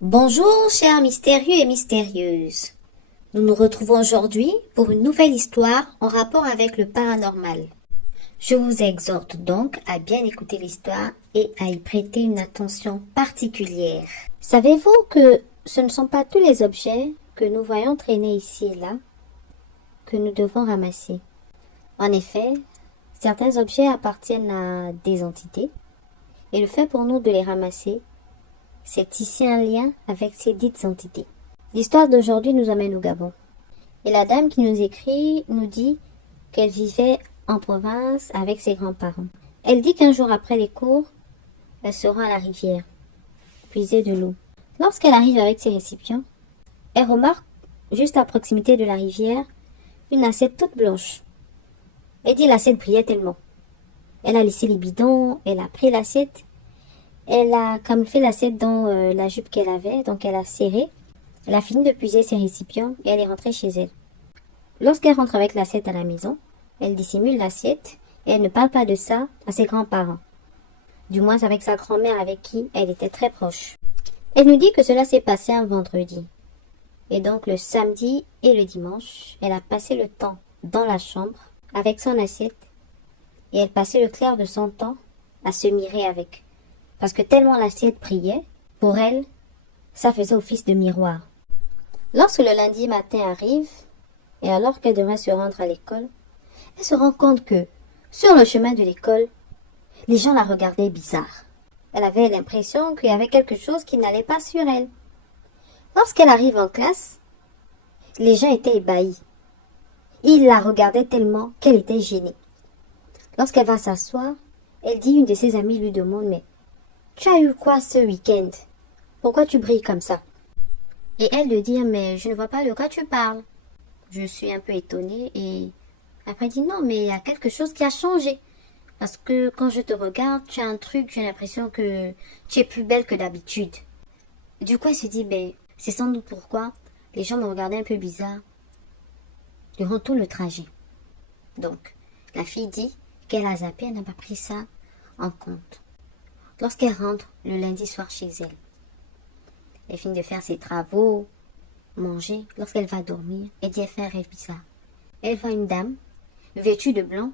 Bonjour, chers mystérieux et mystérieuses. Nous nous retrouvons aujourd'hui pour une nouvelle histoire en rapport avec le paranormal. Je vous exhorte donc à bien écouter l'histoire et à y prêter une attention particulière. Savez-vous que ce ne sont pas tous les objets que nous voyons traîner ici et là que nous devons ramasser? En effet, certains objets appartiennent à des entités et le fait pour nous de les ramasser, c'est ici un lien avec ces dites entités. L'histoire d'aujourd'hui nous amène au Gabon. Et la dame qui nous écrit nous dit qu'elle vivait en province avec ses grands-parents. Elle dit qu'un jour après les cours, elle se rend à la rivière, puiser de l'eau. Lorsqu'elle arrive avec ses récipients, elle remarque, juste à proximité de la rivière, une assiette toute blanche. Elle dit l'assiette brillait tellement. Elle a laissé les bidons, elle a pris l'assiette. Elle a camouflé l'assiette dans la jupe qu'elle avait, donc elle a serré. Elle a fini de puiser ses récipients et elle est rentrée chez elle. Lorsqu'elle rentre avec l'assiette à la maison, elle dissimule l'assiette et elle ne parle pas de ça à ses grands-parents. Du moins avec sa grand-mère avec qui elle était très proche. Elle nous dit que cela s'est passé un vendredi. Et donc le samedi et le dimanche, elle a passé le temps dans la chambre avec son assiette et elle passait le clair de son temps à se mirer avec. Parce que tellement l'assiette brillait, pour elle, ça faisait office de miroir. Lorsque le lundi matin arrive, et alors qu'elle devrait se rendre à l'école, elle se rend compte que, sur le chemin de l'école, les gens la regardaient bizarre. Elle avait l'impression qu'il y avait quelque chose qui n'allait pas sur elle. Lorsqu'elle arrive en classe, les gens étaient ébahis. Ils la regardaient tellement qu'elle était gênée. Lorsqu'elle va s'asseoir, elle dit une de ses amies lui demande « Mais tu as eu quoi ce week-end? Pourquoi tu brilles comme ça ?» Et elle lui dit « Mais je ne vois pas de quoi tu parles. » Je suis un peu étonnée et après elle dit « Non, mais il y a quelque chose qui a changé. Parce que quand je te regarde, tu as un truc, j'ai l'impression que tu es plus belle que d'habitude. » Du coup, elle se dit « Ben, c'est sans doute pourquoi les gens me regardaient un peu bizarre durant tout le trajet. » Donc, la fille dit qu'elle a zappé, elle n'a pas pris ça en compte. Lorsqu'elle rentre le lundi soir chez elle, elle finit de faire ses travaux, manger. Lorsqu'elle va dormir, elle dit elle fait un rêve bizarre. Elle voit une dame, vêtue de blanc,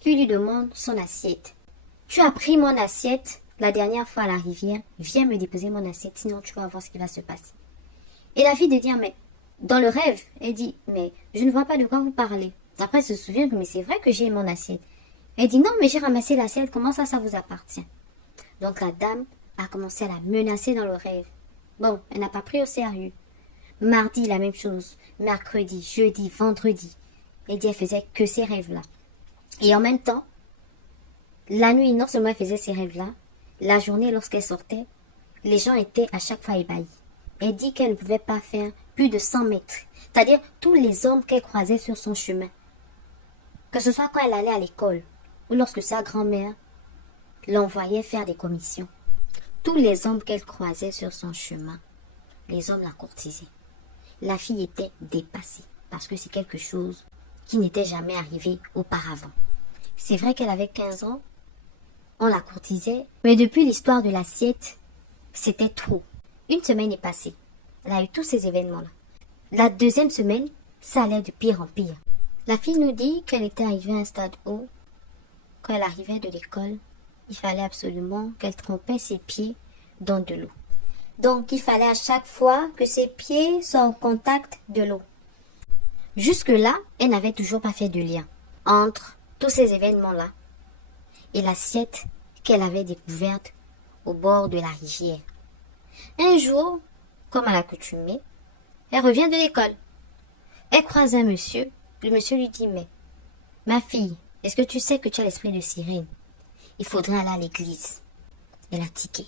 qui lui demande son assiette. « Tu as pris mon assiette la dernière fois à la rivière, viens me déposer mon assiette, sinon tu vas voir ce qui va se passer. » Et la fille de dire « Mais dans le rêve, elle dit « Mais je ne vois pas de quoi vous parlez. » Après elle se souvient que « Mais c'est vrai que j'ai mon assiette. » Elle dit « Non, mais j'ai ramassé l'assiette, comment ça vous appartient ?» Donc la dame a commencé à la menacer dans le rêve. Bon, elle n'a pas pris au sérieux. Mardi, la même chose. Mercredi, jeudi, vendredi. Elle dit elle faisait que ces rêves-là. Et en même temps, la nuit, non seulement elle faisait ces rêves-là, la journée, lorsqu'elle sortait, les gens étaient à chaque fois ébahis. Elle dit qu'elle ne pouvait pas faire plus de 100 mètres. C'est-à-dire tous les hommes qu'elle croisait sur son chemin. Que ce soit quand elle allait à l'école ou lorsque sa grand-mère l'envoyait faire des commissions. Tous les hommes qu'elle croisait sur son chemin, les hommes la courtisaient. La fille était dépassée parce que c'est quelque chose qui n'était jamais arrivé auparavant. C'est vrai qu'elle avait 15 ans, on la courtisait, mais depuis l'histoire de l'assiette, c'était trop. Une semaine est passée, elle a eu tous ces événements-là. La deuxième semaine, ça allait de pire en pire. La fille nous dit qu'elle était arrivée à un stade où, quand elle arrivait de l'école, il fallait absolument qu'elle trempait ses pieds dans de l'eau. Donc, il fallait à chaque fois que ses pieds soient en contact de l'eau. Jusque-là, elle n'avait toujours pas fait de lien entre tous ces événements-là et l'assiette qu'elle avait découverte au bord de la rivière. Un jour, comme à l'accoutumée, elle revient de l'école. Elle croise un monsieur. Le monsieur lui dit « Mais, ma fille, est-ce que tu sais que tu as l'esprit de sirène? Il faudrait aller à l'église. » Elle a tiqué.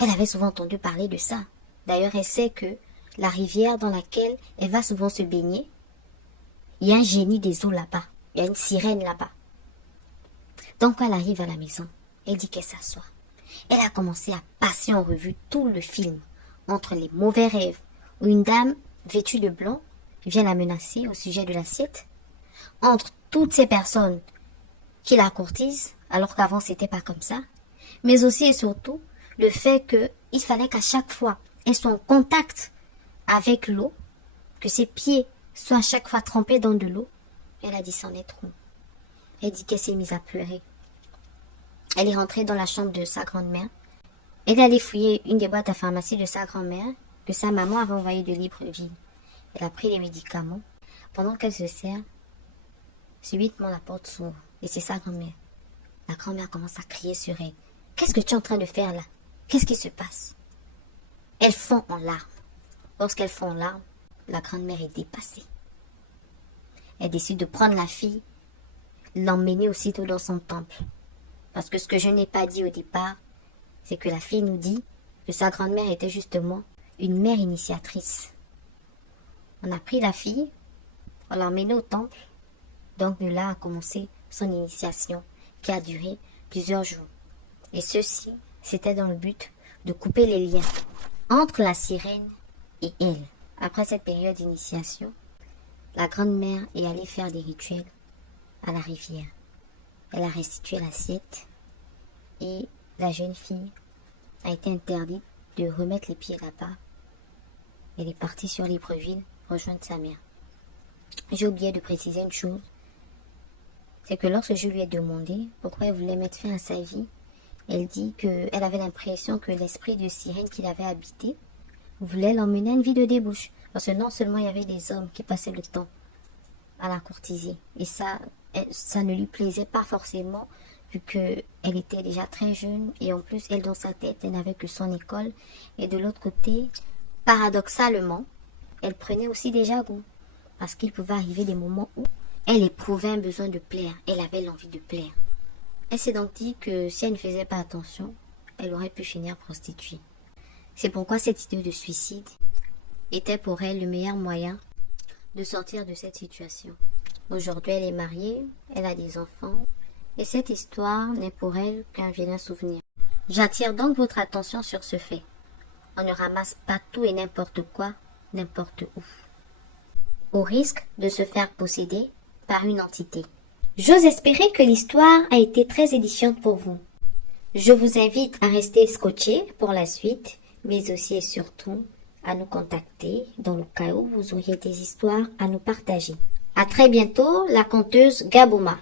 Elle avait souvent entendu parler de ça. D'ailleurs, elle sait que la rivière dans laquelle elle va souvent se baigner, il y a un génie des eaux là-bas. Il y a une sirène là-bas. Donc, quand elle arrive à la maison, elle dit qu'elle s'assoit. Elle a commencé à passer en revue tout le film entre les mauvais rêves où une dame vêtue de blanc vient la menacer au sujet de l'assiette, entre toutes ces personnes qui la courtisent, alors qu'avant c'était pas comme ça, mais aussi et surtout le fait que il fallait qu'à chaque fois, elle soit en contact avec l'eau, que ses pieds soient à chaque fois trempés dans de l'eau. Elle a dit c'en est trop. Elle dit qu'elle s'est mise à pleurer. Elle est rentrée dans la chambre de sa grand-mère. Elle est allée fouiller une des boîtes à pharmacie de sa grand-mère que sa maman avait envoyée de Libreville. Elle a pris les médicaments. Pendant qu'elle se sert, subitement la porte s'ouvre et c'est sa grand-mère. La grand-mère commence à crier sur elle. Qu'est-ce que tu es en train de faire là? Qu'est-ce qui se passe? Elle fond en larmes. Lorsqu'elle fond en larmes, la grand-mère est dépassée. Elle décide de prendre la fille, l'emmener aussitôt dans son temple. Parce que ce que je n'ai pas dit au départ, c'est que la fille nous dit que sa grand-mère était justement une mère initiatrice. On a pris la fille, on l'a emmenée au temple. Donc de là a commencé son initiation qui a duré plusieurs jours. Et ceci, c'était dans le but de couper les liens entre la sirène et elle. Après cette période d'initiation, la grand-mère est allée faire des rituels à la rivière. Elle a restitué l'assiette et la jeune fille a été interdite de remettre les pieds là-bas. Elle est partie sur Libreville rejoindre sa mère. J'ai oublié de préciser une chose, c'est que lorsque je lui ai demandé pourquoi elle voulait mettre fin à sa vie, elle dit qu'elle avait l'impression que l'esprit de sirène qui l'avait habité voulait l'emmener à une vie de débauche. Parce que non seulement il y avait des hommes qui passaient le temps à la courtiser, et ça ne lui plaisait pas forcément, vu qu'elle était déjà très jeune, et en plus, elle dans sa tête, elle n'avait que son école, et de l'autre côté, paradoxalement, elle prenait aussi déjà goût, parce qu'il pouvait arriver des moments où elle éprouvait un besoin de plaire, elle avait l'envie de plaire. Elle s'est donc dit que si elle ne faisait pas attention, elle aurait pu finir prostituée. C'est pourquoi cette idée de suicide était pour elle le meilleur moyen de sortir de cette situation. Aujourd'hui, elle est mariée, elle a des enfants, et cette histoire n'est pour elle qu'un vilain souvenir. J'attire donc votre attention sur ce fait. On ne ramasse pas tout et n'importe quoi, n'importe où, au risque de se faire posséder par une entité. J'ose espérer que l'histoire a été très édifiante pour vous. Je vous invite à rester scotché pour la suite, mais aussi et surtout à nous contacter dans le cas où vous auriez des histoires à nous partager. À très bientôt, la conteuse Gabouma.